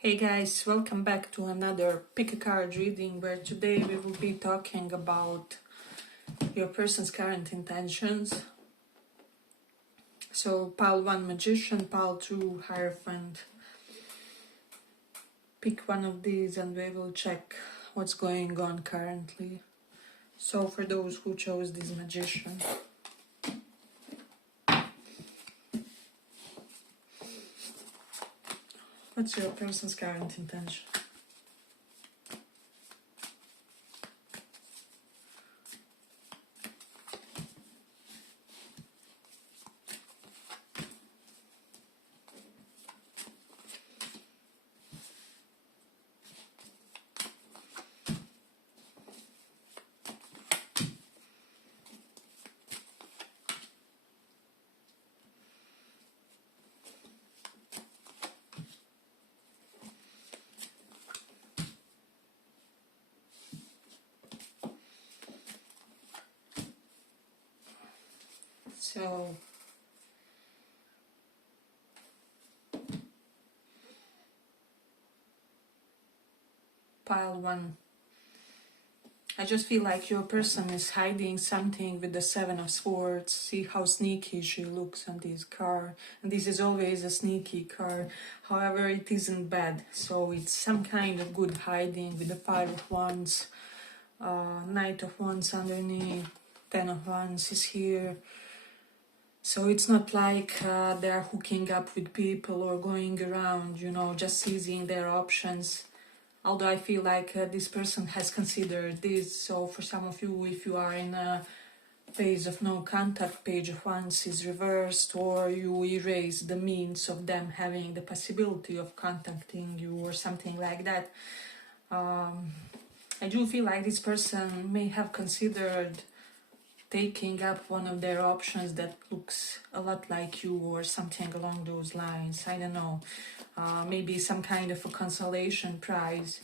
Hey guys, welcome back to another pick a card reading where today we will be talking about your person's current intentions. So pile 1 Magician, pile 2 Hierophant. Pick one of these and we will check what's going on currently. So for those who chose this Magician. What's your person's current intention? So pile 1. I just feel like your person is hiding something with the 7 of Swords. See how sneaky she looks on this card. And this is always a sneaky card. However, it isn't bad. So it's some kind of good hiding with the 5 of Wands. Knight of Wands underneath. 10 of Wands is here. So it's not like they're hooking up with people or going around, just seizing their options. Although I feel like this person has considered this, so for some of you, if you are in a phase of no contact, Page of Wands is reversed, or you erase the means of them having the possibility of contacting you or something like that. I do feel like this person may have considered taking up one of their options that looks a lot like you or something along those lines. I don't know. Maybe some kind of a consolation prize.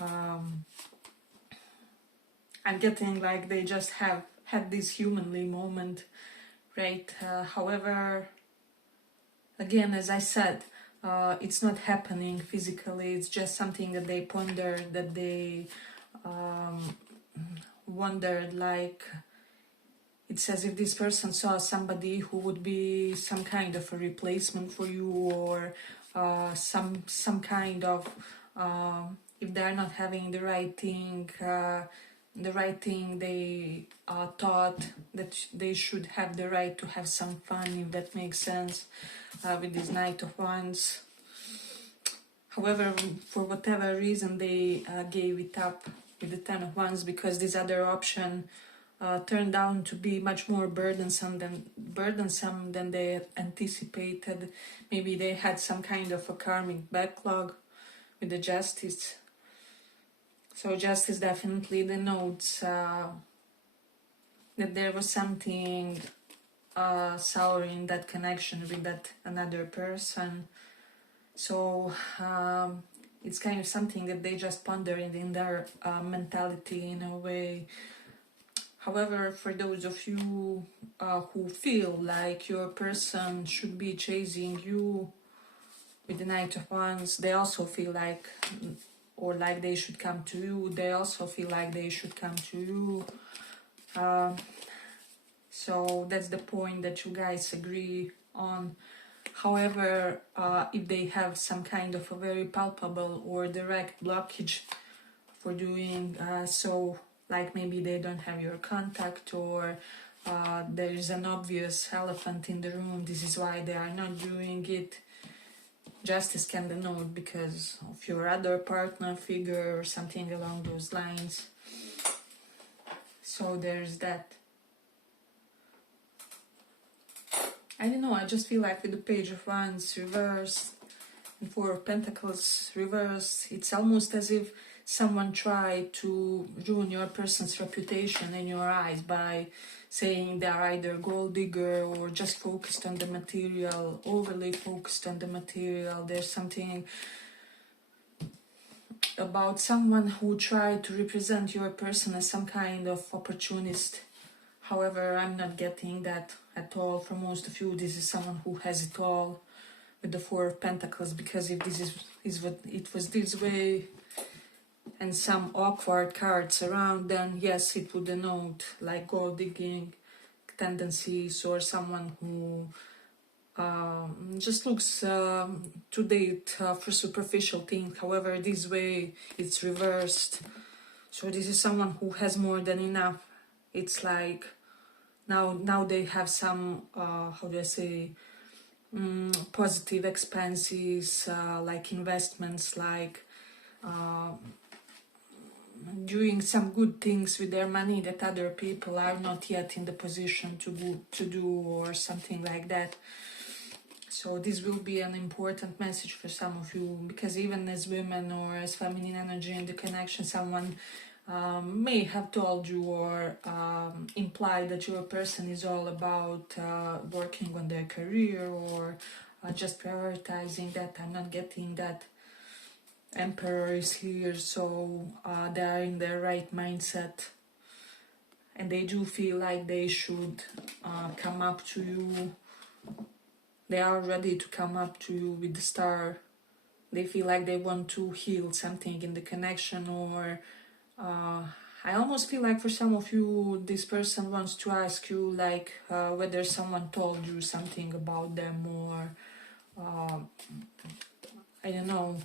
I'm getting like they just have had this humanly moment, right? However, again, as I said, it's not happening physically. It's just something that they pondered, that they wondered, like it's as if this person saw somebody who would be some kind of a replacement for you, or some kind of if they're not having the right thing they thought that they should have the right to have some fun, if that makes sense, with this Knight of Wands. However, for whatever reason they gave it up with the 10 of Wands, because this other option turned out to be much more burdensome than they anticipated. Maybe they had some kind of a karmic backlog with the Justice. So Justice definitely denotes that there was something sour in that connection with that another person. So it's kind of something that they just ponder in their mentality in a way. However, for those of you who feel like your person should be chasing you with the Knight of Wands, they also feel like, or like they should come to you, they also feel like they should come to you. So that's the point that you guys agree on. However, if they have some kind of a very palpable or direct blockage for doing so, like maybe they don't have your contact, or there is an obvious elephant in the room, this is why they are not doing it. Justice can denote because of your other partner figure or something along those lines. So there's that. I don't know, I just feel like with the Page of Wands reversed and 4 of Pentacles reversed, it's almost as if someone tried to ruin your person's reputation in your eyes by saying they're either gold digger or just focused on the material, overly focused on the material. There's something about someone who tried to represent your person as some kind of opportunist. However, I'm not getting that at all. For most of you, this is someone who has it all. with the Four of Pentacles, because if this is what it was this way and some awkward cards around, then yes, it would denote like gold digging tendencies, or someone who just looks to date for superficial things. However, this way it's reversed. So this is someone who has more than enough. It's like now they have some how do I say, positive expenses, like investments, like doing some good things with their money that other people are not yet in the position to do, or something like that. So this will be an important message for some of you, because even as women or as feminine energy in the connection, someone may have told you or implied that your person is all about working on their career, or just prioritizing that. I'm not getting that. Emperor is here, so they are in their right mindset, and they do feel like they should come up to you. They are ready to come up to you with the Star. They feel like they want to heal something in the connection, or I almost feel like for some of you, this person wants to ask you like whether someone told you something about them, or I don't know,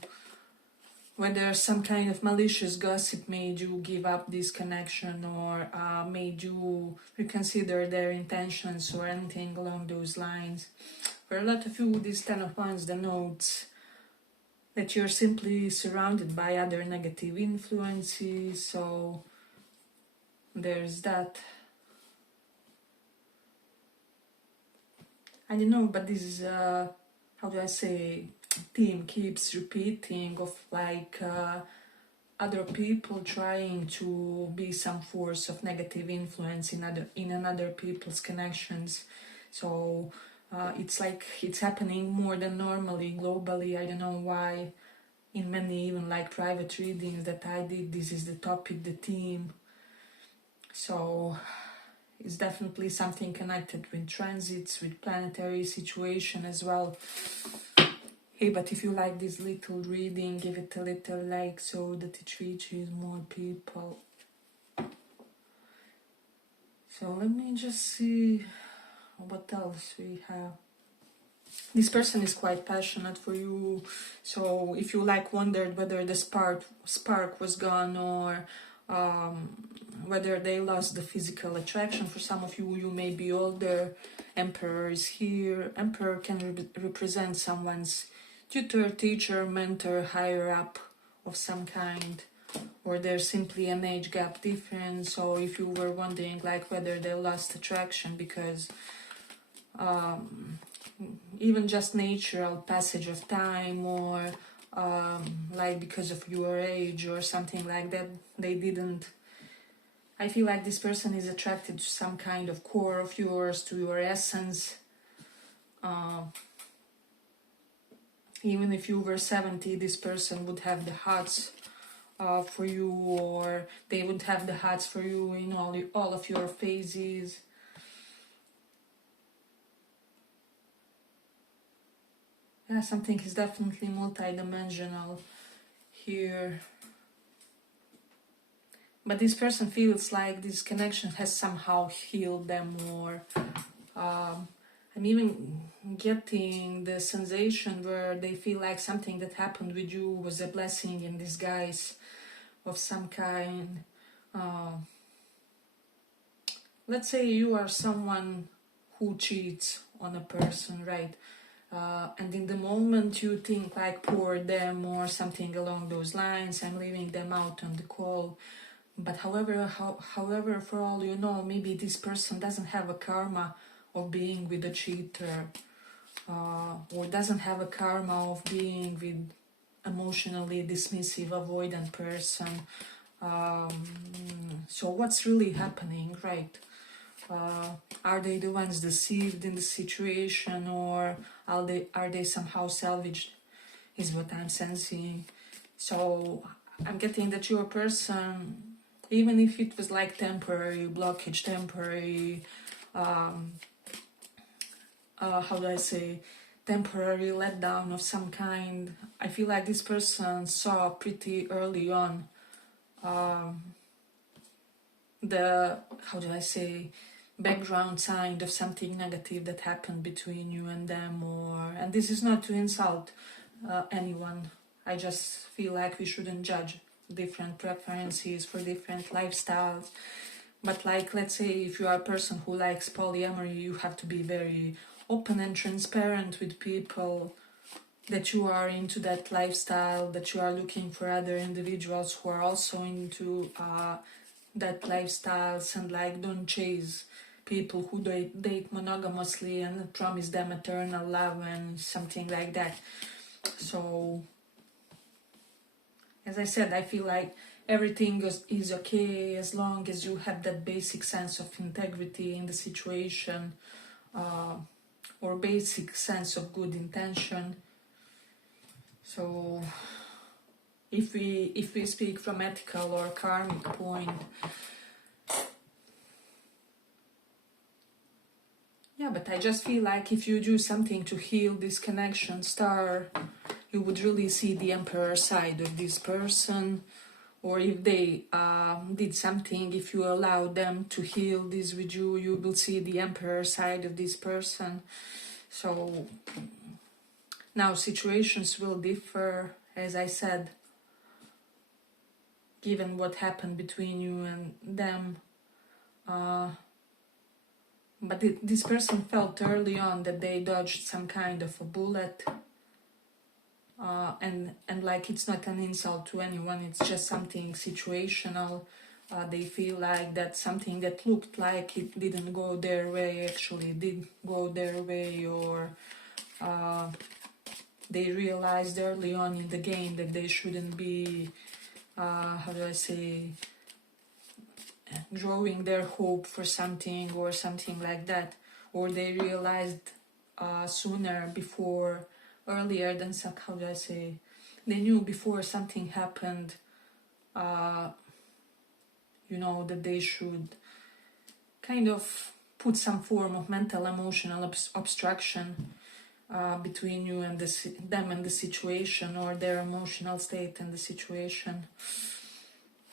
whether some kind of malicious gossip made you give up this connection, or made you reconsider their intentions, or anything along those lines. For a lot of you, this Ten of Wands denotes that you're simply surrounded by other negative influences, so there's that. I don't know, but this is, how do I say, theme keeps repeating of like other people trying to be some force of negative influence in another people's connections. So it's like it's happening more than normally globally. I don't know why. In many even like private readings that I did, this is the topic, the theme. So it's definitely something connected with transits, with planetary situation as well. Hey, but if you like this little reading, give it a little like so that it reaches more people. So let me just see what else we have. This person is quite passionate for you. So if you like wondered whether the spark was gone, or whether they lost the physical attraction, for some of you, you may be older. Emperor is here. Emperor can represent someone's tutor, teacher, mentor, higher up of some kind, or there's simply an age gap difference. So if you were wondering like whether they lost attraction because even just natural passage of time, or like because of your age or something like that, they didn't. I feel like this person is attracted to some kind of core of yours, to your essence. Even if you were 70, this person would have the hearts for you, or they would have the hearts for you in all of your phases. Yeah, something is definitely multi-dimensional here. But this person feels like this connection has somehow healed them, or I'm even getting the sensation where they feel like something that happened with you was a blessing in disguise of some kind. Let's say you are someone who cheats on a person, right? And in the moment you think like poor them or something along those lines, I'm leaving them out on the call. But however, for all you know, maybe this person doesn't have a karma of being with a cheater, or doesn't have a karma of being with emotionally dismissive, avoidant person. So what's really happening, right? Are they the ones deceived in the situation, or are they somehow salvaged, is what I'm sensing. So I'm getting that your person, even if it was like temporary blockage, temporary how do I say, temporary letdown of some kind. I feel like this person saw pretty early on the, how do I say, background sign of something negative that happened between you and them, and this is not to insult anyone. I just feel like we shouldn't judge different preferences for different lifestyles. But like, let's say if you are a person who likes polyamory, you have to be very open and transparent with people that you are into that lifestyle, that you are looking for other individuals who are also into that lifestyles, and like don't chase people who date monogamously and promise them eternal love and something like that. So as I said, I feel like everything is okay as long as you have that basic sense of integrity in the situation, or basic sense of good intention. So if we speak from ethical or karmic point, yeah, but I just feel like if you do something to heal this connection, star, you would really see the emperor side of this person. Or if they did something, if you allow them to heal this with you, you will see the emperor side of this person. So now situations will differ, as I said, given what happened between you and them. But this person felt early on that they dodged some kind of a bullet. And like, it's not an insult to anyone, it's just something situational. They feel like that something that looked like it didn't go their way actually did go their way, or they realized early on in the game that they shouldn't be, how do I say, drawing their hope for something or something like that, or they realized earlier than some, how do I say, they knew before something happened, that they should kind of put some form of mental emotional obstruction between you and them and the situation, or their emotional state and the situation.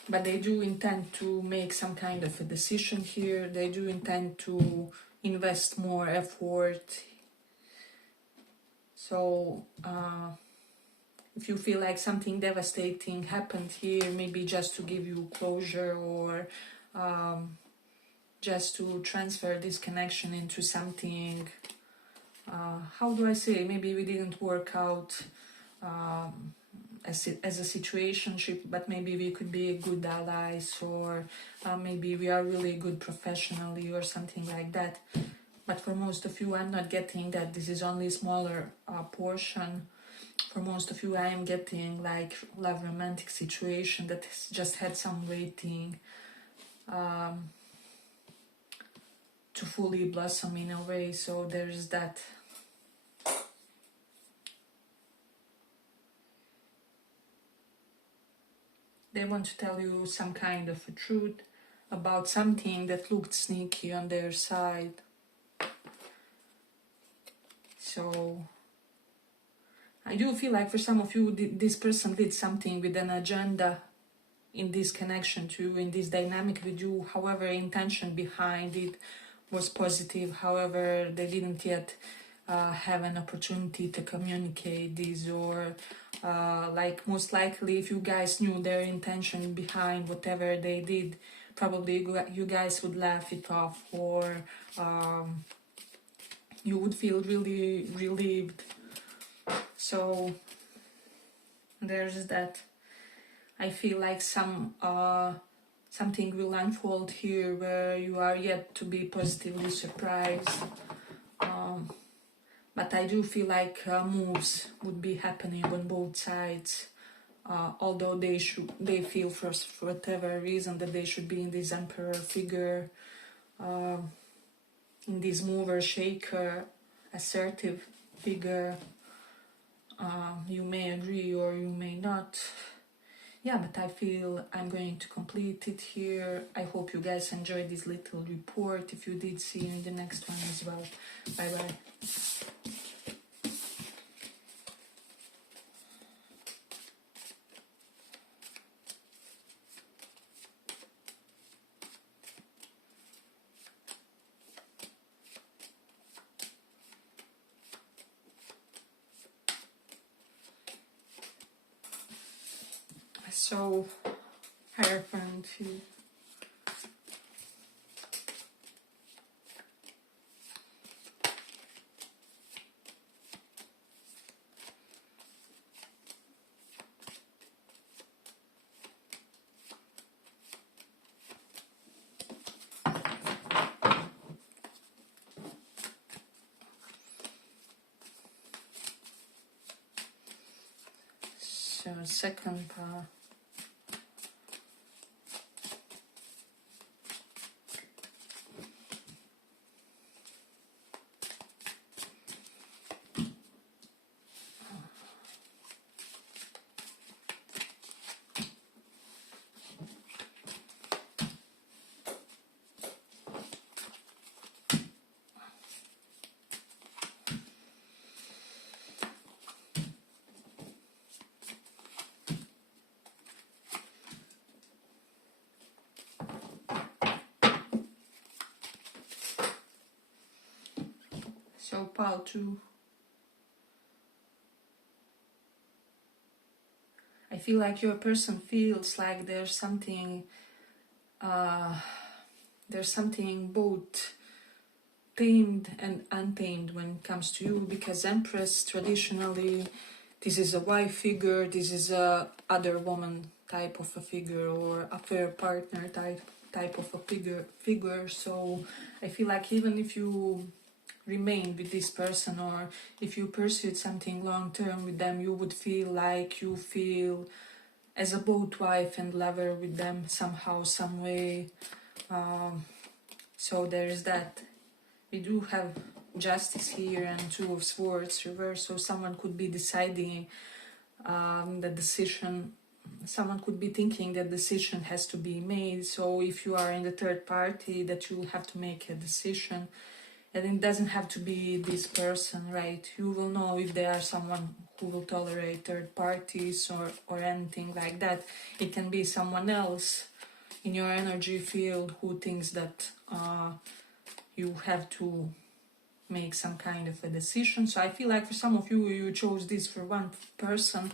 But they do intend to make some kind of a decision here. They do intend to invest more effort. So if you feel like something devastating happened here, maybe just to give you closure, or just to transfer this connection into something, how do I say, maybe we didn't work out as a situationship, but maybe we could be good allies, or maybe we are really good professionally or something like that. But for most of you, I'm not getting that. This is only a smaller portion. For most of you, I am getting like love romantic situation that has just had some waiting to fully blossom in a way. So there's that. They want to tell you some kind of a truth about something that looked sneaky on their side. So I do feel like for some of you, this person did something with an agenda in this connection to you, in this dynamic with you. However, intention behind it was positive. However, they didn't yet have an opportunity to communicate this, or like most likely if you guys knew their intention behind whatever they did, probably you guys would laugh it off, or you would feel really relieved. So there's that. I feel like something will unfold here where you are yet to be positively surprised. But I do feel like moves would be happening on both sides. Although they feel for whatever reason that they should be in this emperor figure, in this mover, shaker, assertive figure. You may agree or you may not. Yeah, but I feel I'm going to complete it here. I hope you guys enjoyed this little report. If you did, see you in the next one as well. Bye bye. So, hierophant. So, second part. So, pile 2. I feel like your person feels like there's something both tamed and untamed when it comes to you, because Empress traditionally, this is a wife figure, this is a other woman type of a figure, or affair partner type of a figure. So I feel like even if you remain with this person, or if you pursued something long term with them, you would feel like you feel as a both wife and lover with them somehow, some way. So there is that. We do have Justice here and Two of Swords reverse, so someone could be deciding the decision. Someone could be thinking that decision has to be made. So if you are in the third party, that you will have to make a decision. And it doesn't have to be this person, right? You will know if there are someone who will tolerate third parties or anything like that. It can be someone else in your energy field who thinks that you have to make some kind of a decision. So I feel like for some of you, you chose this for one person.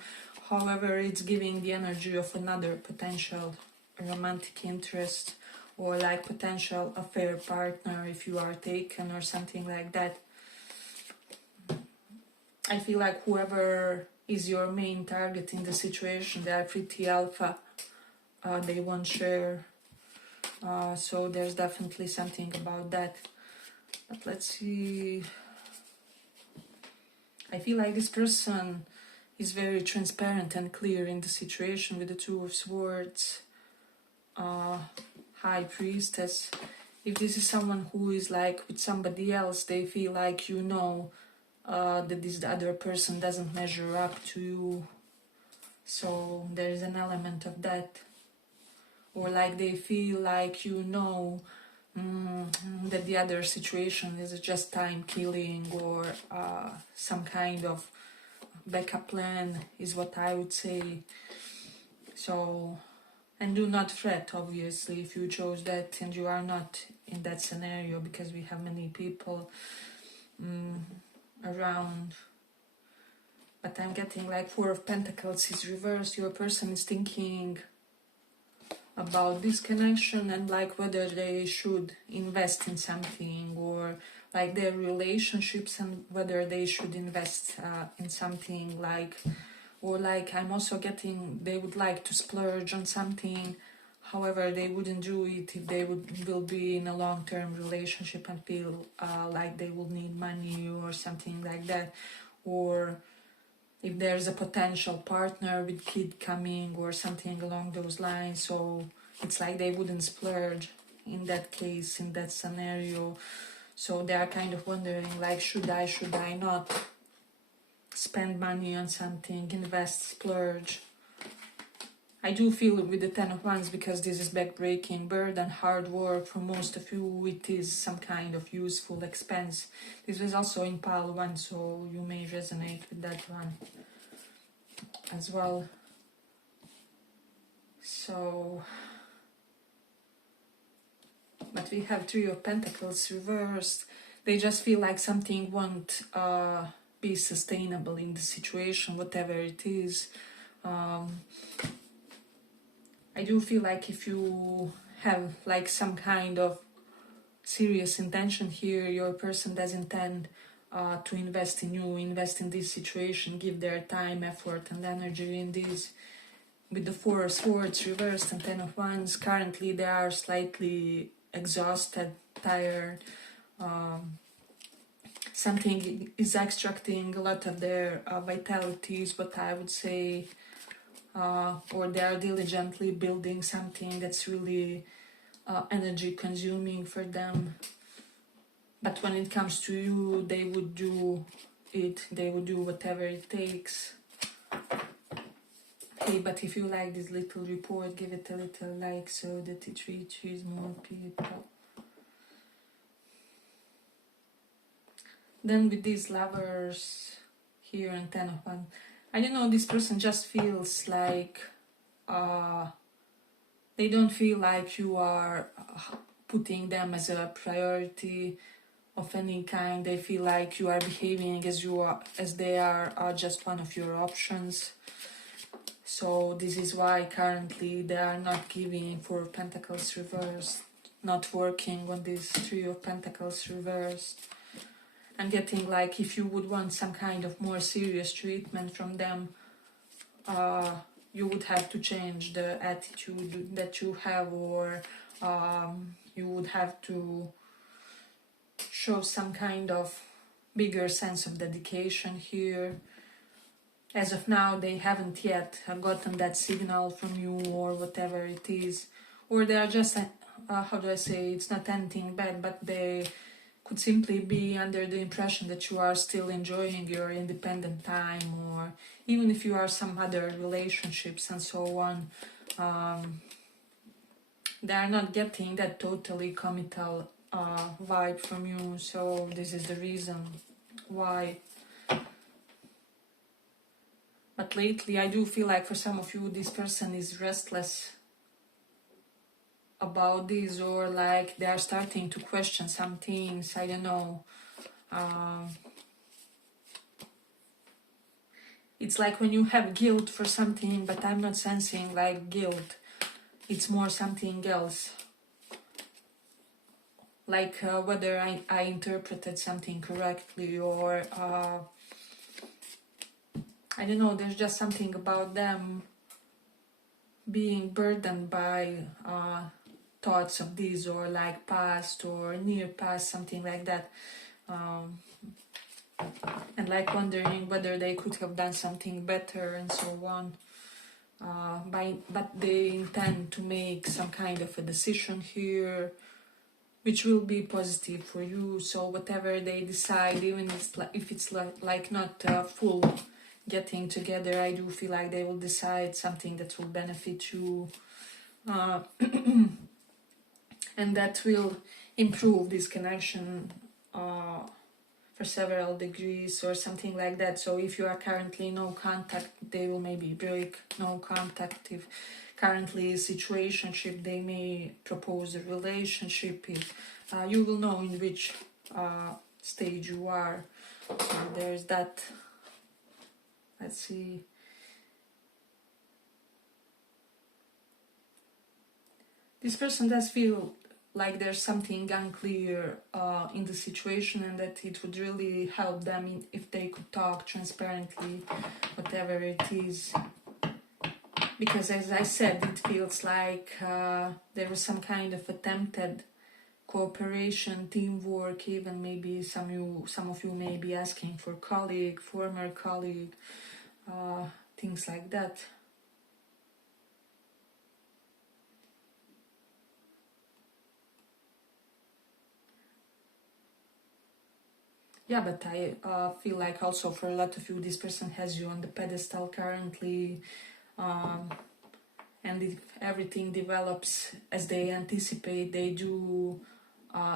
However, it's giving the energy of another potential romantic interest, or like potential affair partner if you are taken or something like that. I feel like whoever is your main target in the situation, they are pretty alpha. They won't share. So there's definitely something about that. But let's see. I feel like this person is very transparent and clear in the situation with the Two of Swords. High Priestess. If this is someone who is like with somebody else, they feel like you know that this other person doesn't measure up to you. So there is an element of that. Or like they feel like you know that the other situation is just time killing, or some kind of backup plan is what I would say. So, and do not fret, obviously, if you chose that and you are not in that scenario, because we have many people around. But I'm getting like Four of Pentacles is reversed. Your person is thinking about this connection and like whether they should invest in something, or like their relationships, and whether they should invest in something, like, or like I'm also getting they would like to splurge on something. However, they wouldn't do it if they will be in a long-term relationship and feel like they will need money or something like that, or if there's a potential partner with kid coming or something along those lines. So it's like they wouldn't splurge in that case, in that scenario. So they are kind of wondering like, should I not spend money on something, invest, splurge. I do feel it with the Ten of Wands, because this is backbreaking, burden, hard work. For most of you, it is some kind of useful expense. This was also in pile 1, so you may resonate with that one as well. So, but we have Three of Pentacles reversed. They just feel like something won't be sustainable in the situation, whatever it is. I do feel like if you have like some kind of serious intention here, your person does intend to invest in you, invest in this situation, give their time, effort and energy in this. With the Four of Swords reversed and Ten of Wands, currently they are slightly exhausted, tired. Something is extracting a lot of their vitality is what I would say, or they are diligently building something that's really energy consuming for them. But when it comes to you, they would do it, they would do whatever it takes. Hey, but if you like this little report, give it a little like so that it reaches more people. Then with these Lovers here and Ten of Wands, I don't know, this person just feels like they don't feel like you are putting them as a priority of any kind. They feel like you are behaving as they are just one of your options. So this is why currently they are not giving Four of Pentacles reversed, not working on this Three of Pentacles reversed. I'm getting like if you would want some kind of more serious treatment from them, you would have to change the attitude that you have, or you would have to show some kind of bigger sense of dedication here. As of now, they haven't yet gotten that signal from you or whatever it is, or they are just, how do I say, it's not anything bad, but they could simply be under the impression that you are still enjoying your independent time, or even if you are some other relationships and so on, they are not getting that totally committal vibe from you. So this is the reason why. But lately I do feel like for some of you this person is restless about this, or like they are starting to question some things. I don't know. It's like when you have guilt for something, but I'm not sensing like guilt. It's more something else. Like whether I interpreted something correctly, or I don't know, there's just something about them being burdened by thoughts of this, or like past or near past, something like that, and like wondering whether they could have done something better and so on, but they intend to make some kind of a decision here which will be positive for you. So whatever they decide, even if it's like not full getting together, I do feel like they will decide something that will benefit you, and that will improve this connection for several degrees or something like that. So if you are currently no contact, they will maybe break no contact. If currently a situationship, they may propose a relationship. If you will know in which stage you are. There's that. Let's see. This person does feel like there's something unclear in the situation, and that it would really help them if they could talk transparently, whatever it is. Because as I said, it feels like there was some kind of attempted cooperation, teamwork, even maybe some of you may be asking for colleague, former colleague, things like that. Yeah, but I feel like also for a lot of you, this person has you on the pedestal currently, and if everything develops as they anticipate, they do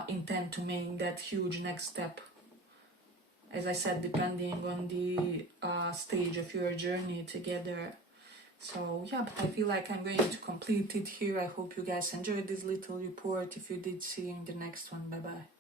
intend to make that huge next step. As I said, depending on the stage of your journey together. So yeah, but I feel like I'm going to complete it here. I hope you guys enjoyed this little report. If you did, see you in the next one. Bye bye.